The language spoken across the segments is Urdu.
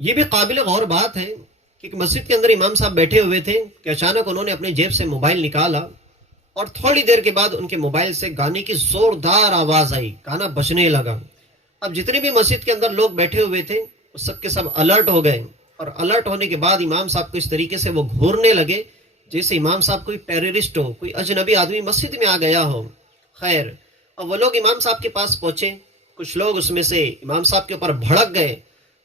یہ بھی قابل غور بات ہے کہ مسجد کے اندر امام صاحب بیٹھے ہوئے تھے کہ اچانک انہوں نے اپنے جیب سے موبائل نکالا اور تھوڑی دیر کے بعد ان کے موبائل سے گانے کی زوردار آواز آئی، گانا بجنے لگا۔ اب جتنے بھی مسجد کے اندر لوگ بیٹھے ہوئے تھے وہ سب کے سب الرٹ ہو گئے، اور الرٹ ہونے کے بعد امام صاحب کو اس طریقے سے وہ گھورنے لگے جیسے امام صاحب کوئی ٹیررسٹ ہو، کوئی اجنبی آدمی مسجد میں آ گیا ہو۔ خیر، اب وہ لوگ امام صاحب کے پاس پہنچے، کچھ لوگ اس میں سے امام صاحب کے اوپر بھڑک گئے،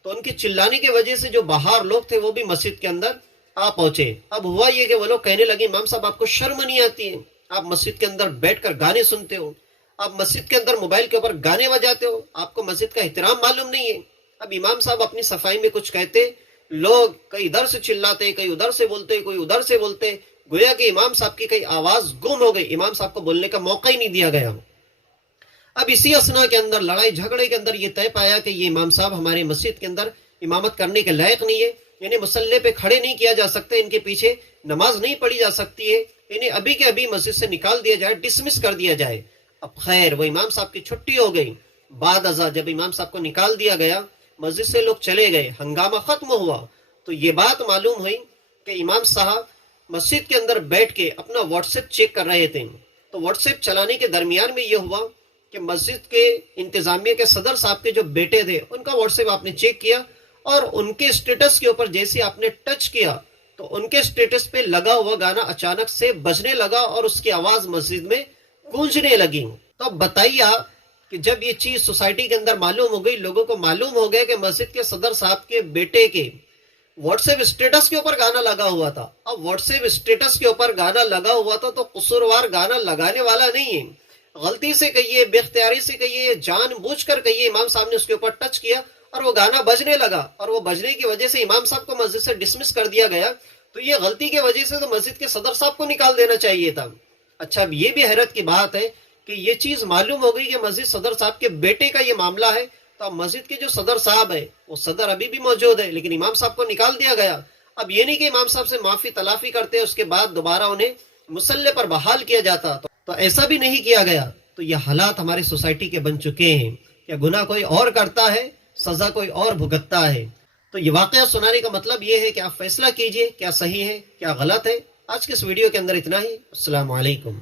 تو ان کے چلانے کی وجہ سے جو باہر لوگ تھے وہ بھی مسجد کے اندر آ پہنچے۔ اب ہوا یہ کہ وہ لوگ کہنے لگے امام صاحب آپ کو شرم نہیں آتی ہے؟ آپ مسجد کے اندر بیٹھ کر گانے سنتے ہو، آپ مسجد کے اندر موبائل کے اوپر گانے بجاتے ہو، آپ کو مسجد کا احترام معلوم نہیں ہے؟ اب امام صاحب اپنی صفائی میں کچھ کہتے، لوگ کئی ادھر سے چلاتے، کئی ادھر سے بولتے، کوئی ادھر سے بولتے، گویا کہ امام صاحب کی کئی آواز گم ہو گئی، امام صاحب کو بولنے کا موقع ہی نہیں دیا گیا۔ اب اسی اسنا کے اندر لڑائی جھگڑے کے اندر یہ طے پایا کہ یہ امام صاحب ہمارے مسجد کے اندر امامت کرنے کے لائق نہیں ہے، یعنی مسلح پہ کھڑے نہیں کیا جا سکتے، ان کے پیچھے نماز نہیں پڑھی جا سکتی ہے، انہیں ابھی کے ابھی مسجد سے نکال دیا جائے، ڈسمس کر دیا جائے۔ اب خیر، وہ امام صاحب کی چھٹی ہو گئی۔ بعد ازاں جب امام صاحب کو نکال دیا گیا، مسجد سے لوگ چلے گئے، ہنگامہ ختم ہوا، تو یہ بات معلوم ہوئی کہ امام صاحب مسجد کے اندر بیٹھ کے اپنا واٹس ایپ چیک کر رہے تھے۔ تو واٹس ایپ چلانے کے درمیان میں یہ ہوا کہ مسجد کے انتظامیہ کے صدر صاحب کے جو بیٹے تھے ان کا واٹس ایپ آپ نے چیک کیا، اور ان کے سٹیٹس کے اوپر جیسے آپ نے ٹچ کیا تو ان کے سٹیٹس پہ لگا ہوا گانا اچانک سے بجنے لگا اور اس کی آواز مسجد میں گونجنے لگی۔ تو اب بتائیے کہ جب یہ چیز سوسائٹی کے اندر معلوم ہو گئی، لوگوں کو معلوم ہو گیا کہ مسجد کے صدر صاحب کے بیٹے کے واٹس ایپ اسٹیٹس کے اوپر گانا لگا ہوا تھا۔ اب واٹس ایپ اسٹیٹس کے اوپر گانا لگا ہوا تھا تو قصوروار گانا لگانے والا نہیں ہے، غلطی سے کہیے، بے اختیاری سے کہیے، جان بوجھ کر کہیے، امام صاحب نے اس کے اوپر ٹچ کیا اور وہ گانا بجنے لگا، اور وہ بجنے کی وجہ سے امام صاحب کو مسجد سے ڈسمس کر دیا گیا، تو یہ غلطی کی وجہ سے تو مسجد کے صدر صاحب کو نکال دینا چاہیے تھا۔ اچھا، اب یہ بھی حیرت کی بات ہے کہ یہ چیز معلوم ہو گئی کہ مسجد صدر صاحب کے بیٹے کا یہ معاملہ ہے، تو اب مسجد کے جو صدر صاحب ہے وہ صدر ابھی بھی موجود ہے، لیکن امام صاحب کو نکال دیا گیا۔ اب یہ نہیں کہ امام صاحب سے معافی تلافی کرتے اس کے بعد دوبارہ انہیں مسلح پر بحال کیا جاتا، تو ایسا بھی نہیں کیا گیا۔ تو یہ حالات ہماری سوسائٹی کے بن چکے ہیں کہ گناہ کوئی اور کرتا ہے، سزا کوئی اور بھگتتا ہے۔ تو یہ واقعہ سنانے کا مطلب یہ ہے کہ آپ فیصلہ کیجئے کیا صحیح ہے کیا غلط ہے۔ آج کے اس ویڈیو کے اندر اتنا ہی۔ السلام علیکم۔